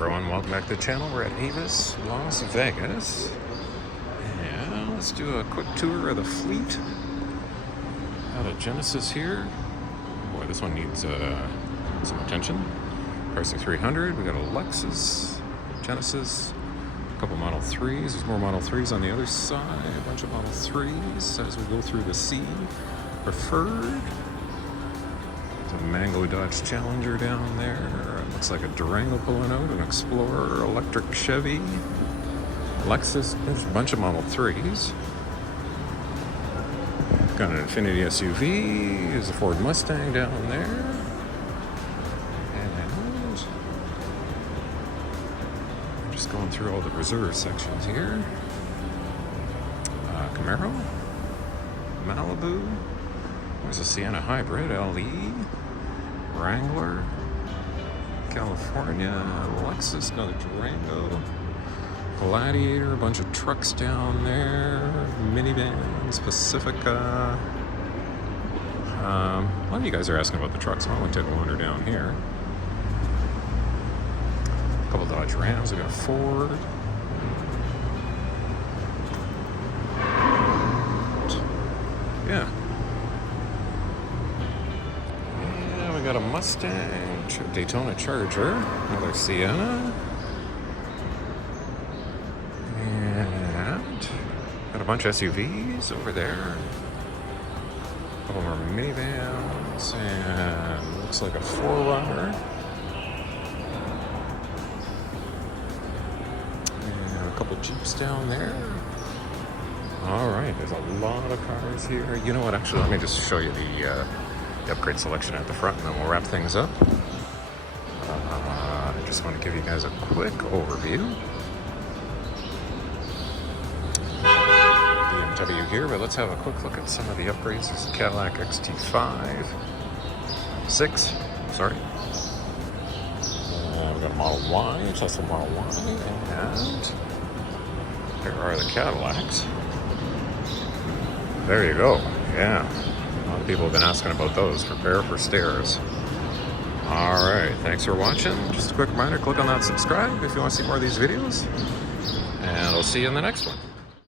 everyone, welcome back to the channel. We're at Avis, Las Vegas. Yeah, let's do a quick tour of the fleet. Got a Genesis here. Boy, this one needs some attention. Chrysler 300. We got a Lexus, Genesis, a couple Model 3s. There's more Model 3s on the other side. A bunch of Model 3s as we go through the sea. Preferred. There's a Mango Dodge Challenger down there. It looks like a Durango pulling out, an Explorer, electric Chevy, Lexus. There's a bunch of Model 3s. Got an Infiniti SUV. There's a Ford Mustang down there. And I'm just going through all the reserve sections here. Camaro, Malibu. There's a Sienna Hybrid LE, Wrangler, California, Lexus, another Durango, Gladiator, a bunch of trucks down there, minivans, Pacifica. A lot of you guys are asking about the trucks, so I want to take a wander down here. A couple Dodge Rams, we got a Ford. Yeah. We got a Mustang, Daytona Charger, another Sienna, and got a bunch of SUVs over there, a couple more minivans, and looks like a 4Runner, and a couple Jeeps down there. All right, there's a lot of cars here. You know what, actually, let me just show you the upgrade selection at the front, and then we'll wrap things up. I just want to give you guys a quick overview. BMW here, but let's have a quick look at some of the upgrades. There's a Cadillac XT5, 6, sorry. We've got a Model Y, Tesla Model Y, and here are the Cadillacs. There you go, yeah. A lot of people have been asking about those. Prepare for stares. Alright, thanks for watching. Just a quick reminder, click on that subscribe if you want to see more of these videos. And I'll see you in the next one.